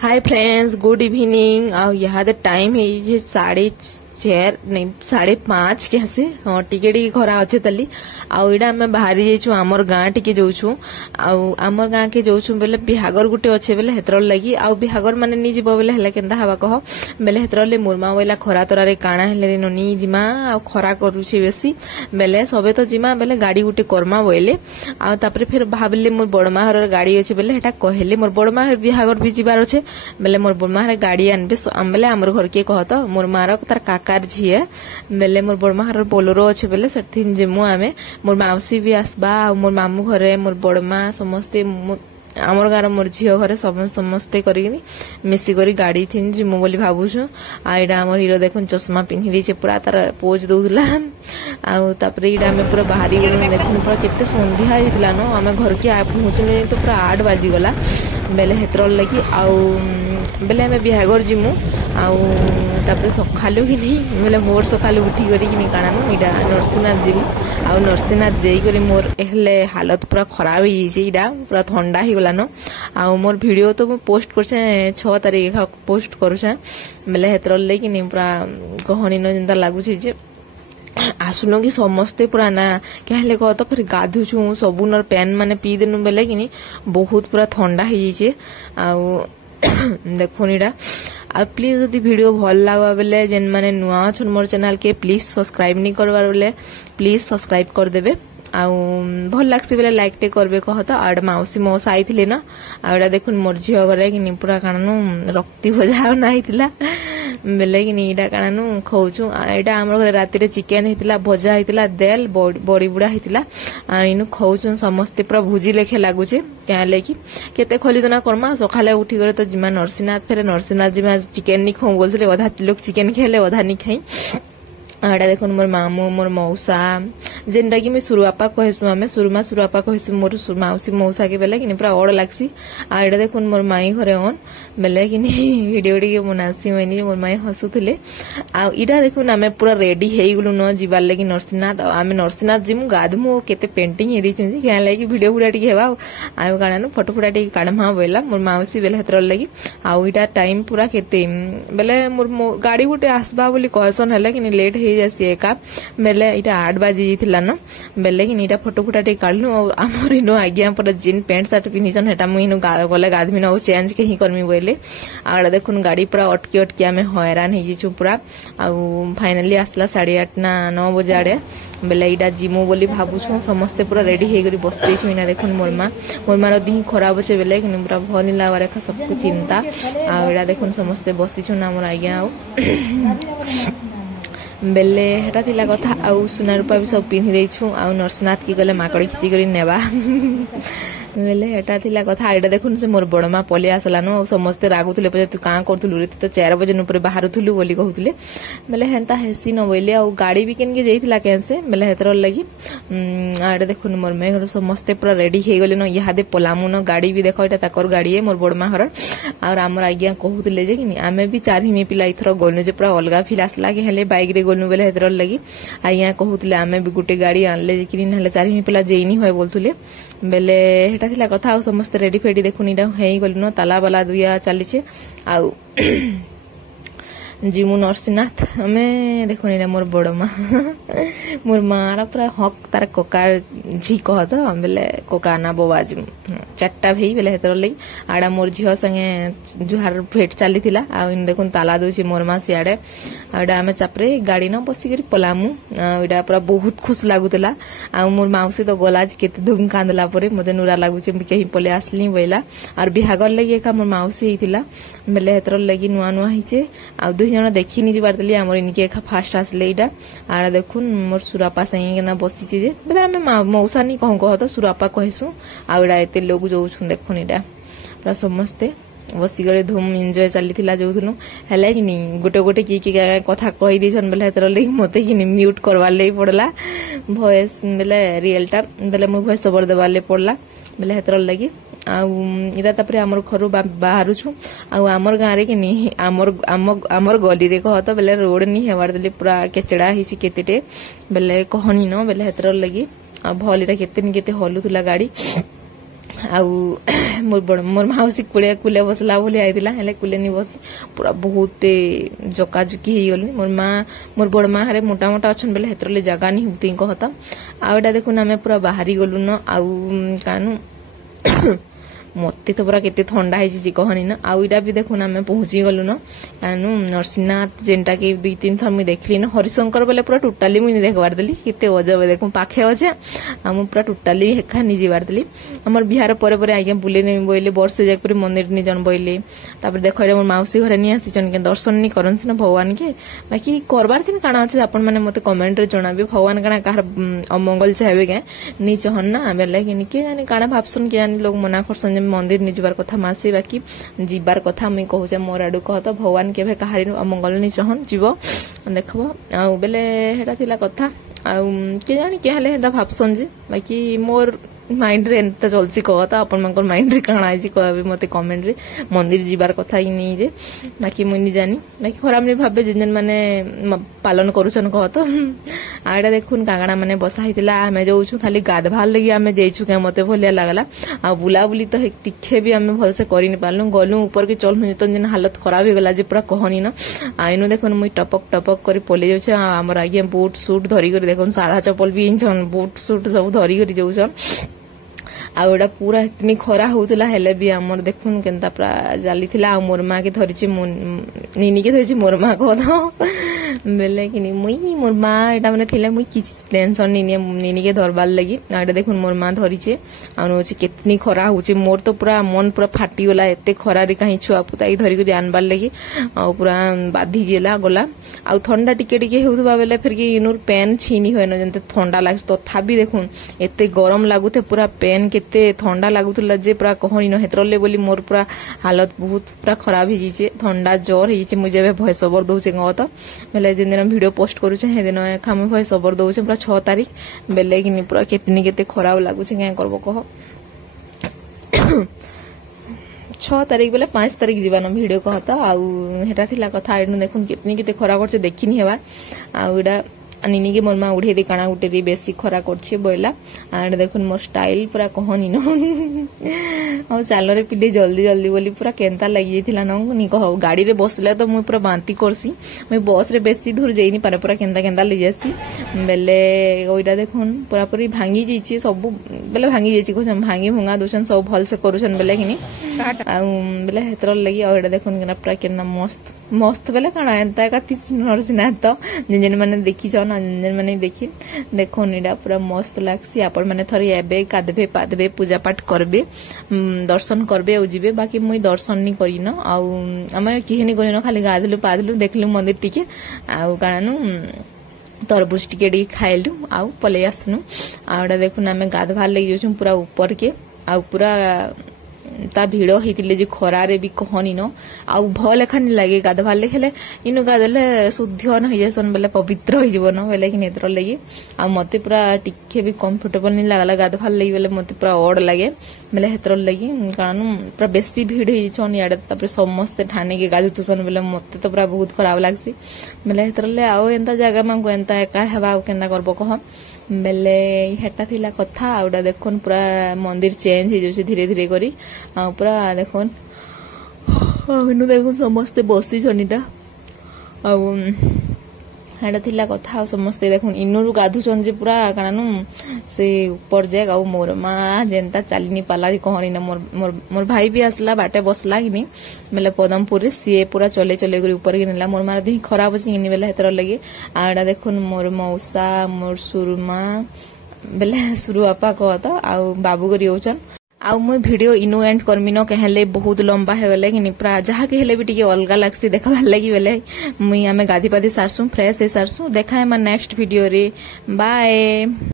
हाय friends, good evening. आ यहाँ time है 4:30 नहीं 5:30 कैसे हाँ टिके टिके खरा अच्छे तली आईटा आम बाहरी जाइछु आमर गाँ टिके जाऊछु आमर गाँ के जाऊछु बेले बिहागर गुटे अच्छे बेले हेतर लगी आ बिहागर माने नी जीव बेले हेला केनता हवा कह बेले हेतर मुरमा बोला खरा तरारे काणा हेले नी जिमा आ खरा करूछि बेसी बेले सबे तो जिमा बेले गाड़ी गुटे करमा बोले आ तापरे फिर भाबिले मोर बड़मा हर गाड़ी अच्छे बेले हेटा कहले मोर बड़मा हर बिहागर भी जीवार अच्छे बेले मोर बड़मा हर गाड़ी आनबे बेले आमर घर के कहत मोर मार तार काकार झीए बेले मोर बड़मा हर बोलोरो अच्छे बेले सेठिन जिमु आमे मोर माउसी भी आसबा मोर मामू घरे मोर बड़मा समस्ते आमर गाँव मोर झील घरे समस्ते करी मिसिक गाड़ी थी जिमु बोली भावुछु आईटा आम हिरो देख चश्मा पिंधि देचे पूरा तार पोज दौला आउे इटा आम पूरा बाहरी देखुन पूरा केते संध्या होता न आम घर के पहुँचने तो पूरा 8 बाजिगला बेले हेतर लगी आउ बेले आम बिहागर जिमु आउे सकालू कि बोले मोर सकालू उठी करी काଣା इटा नरसिंहनाथ जिमु आउ नरसिंहनाथ जाइकरी मोर हेले हालत पूरा खराब हो पूरा ठंडा हो गलान आउ मोर वीडियो तो पोस्ट करछे 6 तारीख पोस्ट करूछे बेले हेतर लगी पूरा कहनी न जिंदा लागुछि जे आसुन कि समस्ते पूरा ना कहले कह तो फिर गाधुछु सबू नर पेन माने पी देनु बेले कि बहुत पूरा ठंडा हो जाइए आउ देखुन इटा आ प्लीज यदि वीडियो भल लगा बेले जेन माने नुआ छन मोर चैनल के प्लीज सब्सक्राइब नहीं करवार बेले प्लीज सब्सक्राइब कर देबे आउ भल लागसी बेले लाइक टे करबे कहत आड़ माउसी मौसा आइथिले ना आड़ा देखुन मोर झियो घरे कि पूरा काणनु रक्ति भजा नाइथिला बेले कि इटा काणनु खौछु एटा हमर घरे राति रे चिकन हेतिला भजा हेतिला देल बड़ी बुड़ा हेतिला इनु खौछु समस्ते पूरा भुजी लेखे लागुचे कहले कि केते खली दना करमा सखाले उठी गरे तो जिमा नरसिंहनाथ फेरे नरसिंहनाथ जिमा चिकन नि खौ बोलसले आधा लोग चिकन खेले आधा नि खाई आड़ा देखुन मोर मामू मोर मौसा जेनटा कि सुरुआपा कहसु आमे सुरुमा सुरुआपा कहसु मोर माउसी मौसा के बेले कि पूरा अड़ लागसी आ एटा देखुन मोर माई घरे ऑन बेले कि वीडियो टिके बनासी होइनी मोर माई हसुथिले आ इटा देखुन आमे पूरा रेडी हेई गलु न जीवार लागि नरसिंहनाथ आमे नरसिंहनाथ जिमु गाधमु केते पेंटिंग हे दिछु जी क्या लागि वीडियो बुडा टिके हेबा आयो काणानु फोटो फुटा टिके काढमा बोला मोर माउसी बेले हेतर लागि आ इटा टाइम पूरा केते बेले मोर गाड़ी गुटे आसबा बोली कहसन हला कि लेट हे जासी एका बेले इटा 8 बाजी जिथिला न बेले कि इटा फोटो फुटा टिके काढलु हमर इनो आज्ञा पर जीन पैंट शर्ट पिनिछन हेटा मु इनो गले गाधमी न चेंज के ही करमी बोले आड़ा देखुन गाड़ी पूरा अटकी अटकी आमे हैरान हे जिछु पूरा आ फाइनली आसला 8:30 ना 9 बजे आड़े बेले इटा जिमु बोली भाबुछु समस्ते पूरा रेडी हे गरी बसते छु इना देखुन मोर मार दिह खराब छे बेले कि पूरा भल लावा रेखा सब कुछ चिंता आ एडा देखुन समस्ते बसती छु ना मोर आज्ञा आ बेले हेटा थिला कथा आउ सुना रूपा भी सब पिंधि देछु आउ नरसिंहनाथ की गले माकड़ी खिची करी नेबा बेले हेटा थिला कथा एटा देखुन से मोर बड़मा पले आसलानो समस्ते रागुतले पजे तू का करथुलु रे तो 4 बजे ऊपर बाहरुथुलु बोली कहउतले बेले हेंता हेसी न बोले आउ गाड़ी भी केन के जइथिला कैसे बेले हेतर लगी एटा देखुन मोर मे घर समस्ते पूरा रेडी हे गले न यहादे पलामु न गाड़ी भी देखो एटा ताकर गाड़ी है मोर बड़मा घर और हमर आज्ञा कहउतले जे कि आमे भी 4 हिमे पिला इथरो गनु जे पूरा अलगा फील आसला के हेले बाइक रे गनु बेले हेतर लगी आज्ञा कहउतले आमे भी गुटे गाड़ी आनले जे कि हेले 4 हिमे पिला जेइनी होय बोलथुले बेले हेटा थिला कथा आ समस्त रेडी फेडी देखुन इटा हेई गलु न ताला बाला दुया चलीछे आ जिमु नरसिंहनाथ हमें देखो नहीं मोर बड़मा मोर मारा पूरा हक तार कोकार झी कह तो बेले कोका ना बोबा जिमु 4टा भई बेले हेतर लई आड़ा मोर झियो संगे जुहार भेट चली थिला आ इन देखुन ताला दोची मोर मा सियाडे आड़ा हमें चापरे गाड़ी न बसी करी पलामु इडा पूरा बहुत खुश लागुतला आ मोर माउसी तो गलाज केते धुम कांदला परे मते नुरा लागुचे केही पले आसली बोइला और बिहागर लगी का मोर माउसी हिथिला बेले हेतर लगी नुआ नुआ हिचे आ 2 जण देखि नि जिबार तली हमर इनके एका फास्ट आसले इडा आड़ा देखुन मोर सुरापा संगे ना बसी जे बेले हमें मौसा नि कह तो सुरापा कहसु आ इडा एते लोग जोछु देखुन इडा पूरा समस्ते बसी गरे धूम एंजॉय चली थिला जोथुनु हले कि नि गोटे गोटे की कथा कहि दिछन बेले हेतर लई मते कि म्यूट करवा ले पड़ला वॉइस बेले रियल टा बेले मु वॉइस ओवर देवा ले पड़ला बेले हेतर लगी इरा तापरे हमर घरु बाहरु छु आमर गाँ रे कि नि आमर गली रे कह तो बेले रोड नि हेवार देले पूरा केचड़ा हिची केतेटे बेले कहनी न बेले हेतर लगी भलिरा केते नि केते हलुथुला गाड़ी मोर माउसी कुले कुले बसला बोली आईला हेले कुले नि बसी पूरा बहुत जकाजुकी हो गली मोर बड़ माँ हरे मोटा मोटा अच्छन बेले हेतरले जगह नहीं होती कहता आउटा देखुन आमे पूरा बाहरी गलु न आउ कानु मत तो पूरा केते ठंडा है कहनी ना आउ इटा भी देखुन आमे पहुंची गलु न कानु नरसिंहनाथ जेनटा के 2-3 थर मुई देखली न हरिशंकर बेले पूरा टोटाली मुई देखबार देली केते अजब देखु पाखे अछे हम पूरा टोटाली हेखा नि जिबार देली हमर बिहार परे परे आगे बुले ने बोइले वर्षे जाक पूरी मंदिर नि जन बोइले तापर देखो रे मोर माउसी घरे नि आसी जन के दर्शन नि करन सिना भगवान के बाकी करबार दिन काना अछि अपन माने मते कमेंट रे जणाबे भगवान काना कार अमंगल चाहबे के नि चहन ना बेले के नि के जाने काना भाबसन के जाने लोग मना करसन मंदिर नि जिबार कथा मासी बाकी जिबार कथा मुई कहू जे मोर आडू कहत भगवान केबे कहारी अमंगल नि चहन जीव देखबो आ बेले हेटा थिला कथा आ के जानी के हले हेदा भाबसन जे बाकी मोर माइंड रे एंता चलसी कहता अपन मनकर माइंड रे काना आइजी कहबे मते कमेंट रे मंदिर जिबार कथा ही नहीं जे बाकी मुई नि जानी बाकी खराब नै भाबे जिन माने पालन करूछन कहत आडा देखुन कागणा माने बसा हितला हमें जाउछु खाली गाधभाल लगी हमें जेइछु के मते भलिया लागला आ बुला बुली तो टिखे भी हमें भल से करि नि पालनु गलु ऊपर के चलनु जतन दिन हालत खराब हो गला जे पूरा कहनी न आइनु देखुन मुई टपक टपक करी पले जाउछ हमर आगे बूट सूट धरी कर देखुन सादा चप्पल भी इंछन बूट सूट सब धरी कर जाउछन आउडा पूरा इतनी खरा होतला हेले भी हमर देखुन केनता पूरा जाली थिला आ मोर मां के धरिछि नीनी के धरिछि मोर मां को बेले कि मुई मोर मां एटा माने थिले मुई किछ टेंशन नीनी के धरबार लगी आडा देखुन मोर मां धरिछि आ नोछि केतनी खरा होछि मोर तो पूरा मन पूरा फाटी गला एते खरा रे काहे छुआ पुताई धरि के आनबार लगी आ पूरा बाधी गेला गला आ ठंडा टिके टिके हेउथबा बेले फिर कि इनोर पेन छीनी होय न जंते ठंडा लाग तथापि देखुन एते गरम लागुते पूरा पेन केते ठंडा लागुतला जे पूरा कहनी न हेतरले बोली मोर पूरा हालत बहुत पूरा खराब ही जिचे ठंडा ज्वर ही जे मुझे भॉइस ओवर दोचे गत बेले जिन दिन वीडियो पोस्ट करू हे दिन खामे भॉइस ओवर दोचे पूरा 6 तारीख बेले कि पूरा केतनी केते खराब लागुचे क्या करबो कह 6 तारीख बेले 5 तारीख जीवान वीडियो कहता आउ हेटा थिला कथा एनु देखुन केतनी केते खरा करछे देखिनी हेबा आउ एडा नीनी के मोर मां उठे दे काना उठे रे बेसी खरा करछे बोइला आड देखुन मोर स्टाइल पूरा कहनी न आ चाल रे पिले जल्दी जल्दी बोली पूरा केंता लागि जेथिला न नी कह गाड़ी रे बसले तो मुई पूरा बांती करसी मुई बस रे बेसी दूर जेइनी पारे पूरा केंता केंता ले जासी बेले ओइडा देखुन पूरा पूरी भांगी जइछि सब बेले भांगी जइछि को भांगी भंगा दोसन सब भल से करूछन बेले किनी आ बेले हेतर लागि ओइडा देखुन केना पूरा केना मस्त मस्त बेले काना एंता का तिस नरसिना तो जिन माने देखि जन जिन माने देखि देखो निडा पूरा मस्त लागसी आपण माने थरी एबे कादबे पादबे पूजा पाठ करबे दर्शन करबे ओ जिबे बाकी मुई दर्शन नि करिन आ हम किहेनी करिन खाली गाधलु पादलु देखलु मंदिर टिके आ कानानु तरबूज टिके खाइलु आ पले आसनु आडा देखुन आमे गाधभार लगी जोछु पूरा ऊपर के आ पूरा ता भिड़ होइतिले जे खरारे भी कहनी न आ भल एखानी लागे गाधभार लेखेले इनु गाधले शुद्ध न होई जसन बेले पवित्र होई जीवन बेले कि नेत्र लगी आ मते पूरा टिके भी कंफर्टेबल नि लागला गाधभार लगी बेले मते पूरा ओड लागे बेले हेतर लगी कारण पूरा बेसी भीड़ होई छन याडे तापर समस्त ठाने के गाधुतसन बेले मते तो पूरा बहुत खराब लागसी बेले हेतर ले आओ एंता जगह मांगो एंता एका हेबा केंदा करबो कह बेले हेटा थिला कथा आउडा देखुन पूरा मंदिर चेंज हो जाउछि धीरे धीरे करी आ पूरा देखुन इनु देखुन समस्त बसी छनिटा आ हेटा थिला कथा समस्त देखुन इनुरु गाधुछन जे पूरा कानानु से ऊपर जे गाउ मोर मां जेंता चालिनी पाला कहनी न मोर भाई भी आसला बाटे बसला किनी बेले पदमपुर रे सी पूरा चले चले गरी ऊपर के नेला मोर मार देह खराब अछि किनी बेले हेतर लगे आडा देखुन मोर मौसा मोर सुरमा बेले सुरु आपा कहता आ बाबू करी होचन आउ मुई वीडियो इनु एंड करमी न कहले बहुत लंबा हे गले कि निप्रा जहा के हेले भी टिके अलगा लागसी देखबार लागि बेले मुई हमें गाधी पाधी सारसु फ्रेश हे सारसु देखा है नेक्स्ट वीडियो रे बाय।